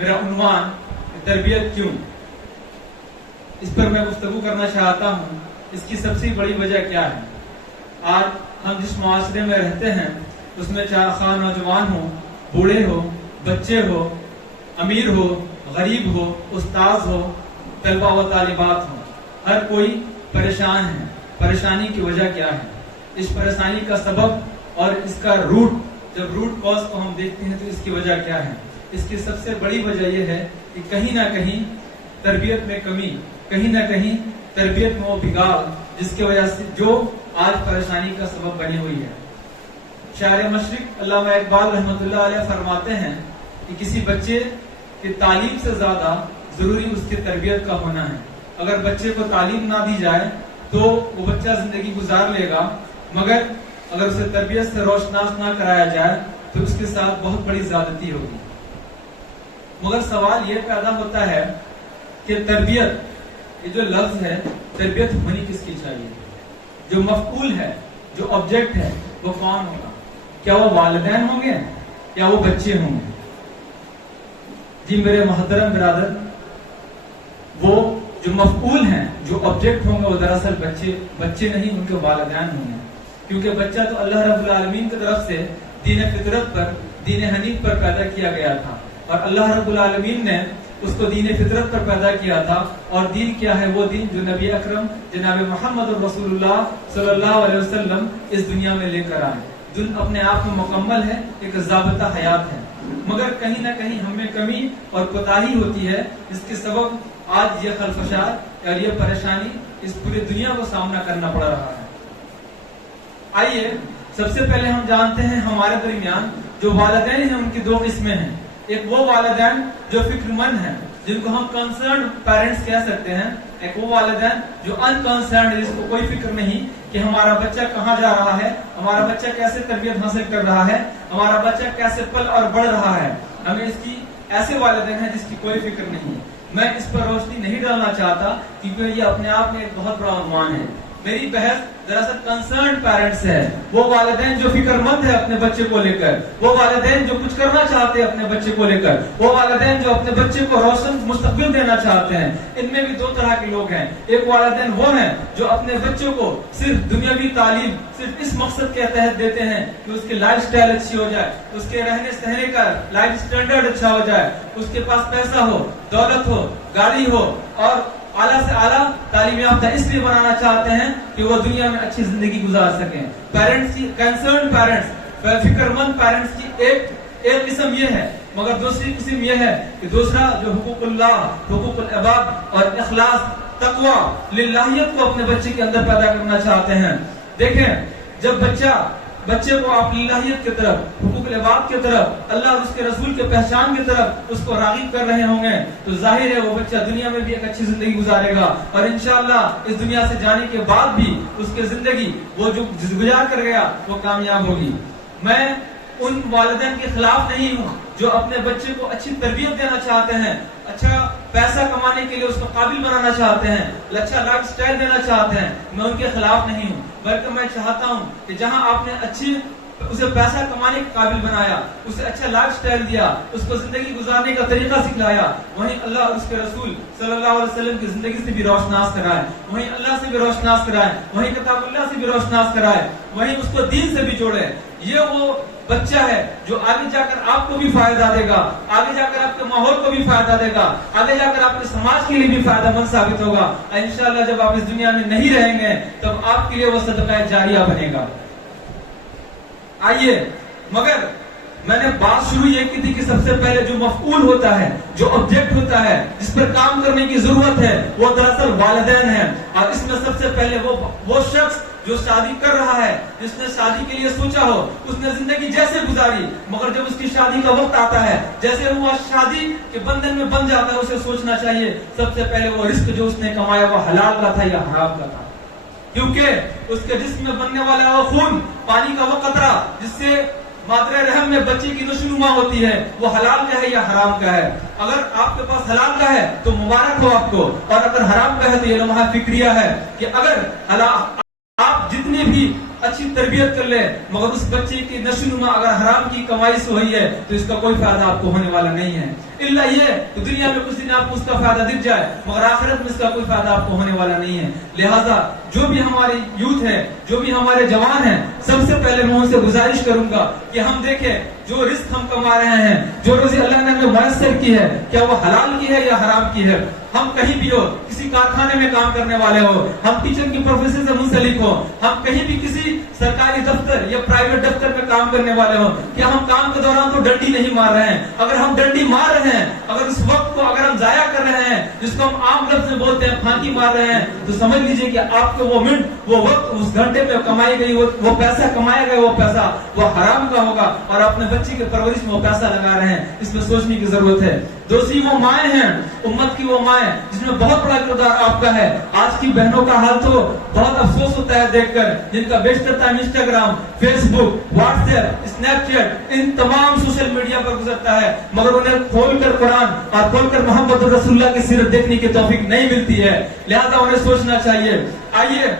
मेरा उन्वान तरबियत क्यों, इस पर मैं गुफ्तगू करना चाहता हूँ। इसकी सबसे बड़ी वजह क्या है? आज हम जिस माशरे में रहते हैं उसमें चाहे खां नौजवान हो, बूढ़े हो, बच्चे हो, अमीर हो, गरीब हो, उस्ताद हो, तलबा व तालिबात हो, हर कोई परेशान है। परेशानी की वजह क्या है? इस परेशानी का सबब और इसका रूट, जब रूट कॉज को हम देखते हैं तो इसकी वजह क्या है? इसकी सबसे बड़ी वजह यह है कि कहीं ना कहीं तरबियत में कमी, कहीं ना कहीं तरबियत में वो बिगाड़, जिसकी वजह से जो आज परेशानी का सबब बनी हुई है। शायर मशरिक अल्लामा इकबाल रहमतुल्लाह अलैह फरमाते हैं कि किसी बच्चे की तालीम से ज्यादा जरूरी उसकी तरबियत का होना है। अगर बच्चे को तालीम ना दी जाए तो वो बच्चा जिंदगी गुजार लेगा, मगर अगर उसे तरबियत से रोशनास ना कराया जाए तो उसके साथ बहुत बड़ी ज्यादती होगी। मगर सवाल ये पैदा होता है कि तरबियत, ये जो लफ्ज है, तरबियत होनी किसकी चाहिए? जो मफऊल है, जो ऑब्जेक्ट है, वो कौन होगा? क्या वो वालिदैन होंगे या वो बच्चे होंगे? जी मेरे मोहतरम बिरादर, वो जो मफऊल हैं, जो ऑब्जेक्ट होंगे, वो दरअसल बच्चे नहीं, उनके वालिदैन होंगे। क्योंकि बच्चा तो अल्लाह रब्बुल आलमीन की तरफ से दीन फितरत पर, दीन हनीफ पर पैदा किया गया था, और अल्लाह रब्बुल आलमीन ने उसको दीन फितरत पर पैदा किया था। और दीन क्या है? वो दीन जो नबी अकरम जनाब मोहम्मद रसूलुल्लाह सल्लल्लाहु अलैहि वसल्लम इस दुनिया में लेकर आए। दिन अपने आप में मुकम्मल है, एक ज़ाबिता हयात है, मगर कहीं ना कहीं हमें कमी और कोताही होती है। इसके सबब आज ये खलफशात और ये परेशानी इस पूरी दुनिया को सामना करना पड़ रहा है। आइए सबसे पहले हम जानते हैं हमारे दरमियान जो वालिदैन हैं उनकी दो किस्में हैं। एक वो वालिदैन जो फिक्रमंद हैं, जिनको हम कंसर्न पेरेंट्स कह सकते हैं। एक वो वालिदैन जो अनकंसर्न, जिसको कोई फिक्र नहीं कि हमारा बच्चा कहाँ जा रहा है, हमारा बच्चा कैसे तरबियत हासिल कर रहा है, हमारा बच्चा कैसे पल और बढ़ रहा है। हमें इसकी ऐसे वालिदैन हैं जिसकी कोई फिक्र नहीं है। मैं इस पर रोशनी नहीं डालना चाहता क्योंकि ये अपने आप में एक बहुत बड़ा उन्वान है। मेरी बहस दरअसल कंसर्न पेरेंट्स है, वो वालिदैन जो फिक्रमंद है अपने बच्चे को लेकर, वो वालिदैन जो कुछ करना चाहते हैं अपने बच्चे को लेकर, वो वालिदैन जो अपने बच्चे को रोशन मुस्तकबिल देना चाहते हैं। इनमें भी दो तरह के लोग हैं। एक वालिदैन वो हैं जो अपने बच्चों को सिर्फ दुनियावी तालीम सिर्फ इस मकसद के तहत देते हैं कि उसकी लाइफ स्टाइल अच्छी हो जाए, उसके रहने सहने का लाइफ स्टैंडर्ड अच्छा हो जाए, उसके पास पैसा हो, दौलत हो, गाड़ी हो, और आला से आला तालीम याफ्ता इसलिए बनाना चाहते हैं कि वो दुनिया में अच्छी जिंदगी गुजार सकें। पेरेंट्स की, कंसर्न पेरेंट्स, फिक्रमंद पेरेंट्स की एक किस्म ये है। मगर दूसरी किस्म ये है कि दूसरा जो हुकूकुल्लाह, हुकूकुल इबाद और इखलास, तकवा, लिल्लाहियत को अपने बच्चे के अंदर पैदा करना चाहते हैं। देखें, जब बच्चे को आप लिल्लाहियत की तरफ, हुकूकुल इबाद की तरफ, अल्लाह और उसके रसूल के पहचान की तरफ उसको राग़िब कर रहे होंगे तो जाहिर है वो बच्चा दुनिया में भी एक अच्छी जिंदगी गुजारेगा, और इंशाअल्लाह इस दुनिया से जाने के बाद भी उसकी जिंदगी वो जो गुजार कर गया वो कामयाब होगी। मैं उन वालिदैन के खिलाफ नहीं हूँ जो अपने बच्चे को अच्छी तरबियत देना चाहते हैं, अच्छा पैसा कमाने के लिए उसको काबिल बनाना चाहते हैं, अच्छा लाइफ स्टाइल देना चाहते हैं। मैं उनके खिलाफ नहीं हूँ, बल्कि मैं चाहता हूँ कि जहाँ आपने उसे पैसा कमाने के काबिल बनाया, उसे अच्छा लाइफ स्टाइल दिया, उसको जिंदगी गुजारने का तरीका सिखलाया, वहीं अल्लाह और उसके रसूल सल्लल्लाहु अलैहि वसल्लम की जिंदगी से भी रोशनास कराए, वहीं अल्लाह से भी रोशनास कराए, वहीं किताबुल्लाह से भी रोशनास कराए, वहीं उसको दीन से भी जोड़े। ये वो बच्चा है जो आगे जाकर आपको भी फायदा देगा, आगे जाकर आपके माहौल को भी फायदा देगा, आगे जाकर आपके समाज के लिए भी फायदेमंद साबित होगा। इंशाअल्लाह जब आप इस दुनिया में नहीं रहेंगे तब आपके लिए वो सदका जारिया बनेगा। आइए, मगर मैंने बात शुरू ये की थी कि सबसे पहले जो मफऊल होता है, जो ऑब्जेक्ट होता है, जिस पर काम करने की जरूरत है, वो दरअसल वालिदैन है। और इसमें सबसे पहले वो शख्स जो शादी कर रहा है, जिसने शादी के लिए सोचा हो, उसने जिंदगी जैसे गुजारी, मगर जब उसकी शादी का वक्त आता है, जैसे वो शादी के बंधन में बन जाता है, उसे सोचना चाहिए सबसे पहले वो रिस्क जो उसने कमाया वो हलाल का था या हराम का था। क्योंकि उसके जिस्म में बनने वाला वो खून, पानी का वो कतरा जिससे मादरे रहम में बच्चे की नशोनुमा होती है, वो हलाल का है या हराम का है। अगर आपके पास हलाल का है तो मुबारक हो आपको, और अगर हराम का है तो ये लम्हा फिक्रिया है कि अगर आप जितने कितनी भी अच्छी तरबियत कर ले, मगर उस बच्चे की नशोनुमा अगर हराम की कमाई से हुई है तो इसका कोई फायदा आपको होने वाला नहीं है। इल्ला ये तो दुनिया में कुछ दिन आपको उसका फायदा दिख जाए, मगर आखिरत में इसका कोई फायदा आपको होने वाला नहीं है। लिहाजा जो भी हमारे यूथ है, जो भी हमारे जवान हैं, सबसे पहले मैं उनसे गुजारिश करूंगा कि हम देखें जो रिस्क हम कमा रहे हैं, जो रोजी अल्लाह ने हमें मुयस्सर की है, क्या वो हलाल की है या हराम की है। हम कहीं भी हो, किसी कारखाने में काम करने वाले हो, हम टीचर की प्रोफेशन से मुंसलिक हो, हम कहीं भी किसी सरकारी दफ्तर या प्राइवेट दफ्तर में काम करने वाले हो, क्या हम काम के दौरान तो डंडी नहीं मार रहे हैं। अगर हम डंडी मार रहे हैं, अगर उस वक्त को अगर हम जाया कर रहे हैं, जिसको हम आम लफ्ज में बोलते हैं फांकी मार रहे हैं, तो समझ लीजिए कि आपके वो मिनट, वो वक्त, उस घंटे में कमाई गई वो पैसा, कमाया गया वो पैसा वो हराम का होगा, और अपने बच्चे के परवरिश में वो पैसा लगा रहे हैं। इसमें सोचने की जरूरत है। दूसरी वो माएँ हैं, उम्मत की वो माएँ जिसमें बहुत बड़ा किरदार आपका है। आज की बहनों का हाल तो बहुत अफसोस होता है देखकर, जिनका बेशतर time Instagram, Facebook, WhatsApp, Snapchat, इन तमाम सोशल मीडिया पर गुजरता है, मगर उन्हें खोलकर कुरान और खोलकर मोहम्मद रसूलुल्लाह की सीरत देखने की तौफीक नहीं मिलती है। लिहाजा उन्हें सोचना चाहिए। आइए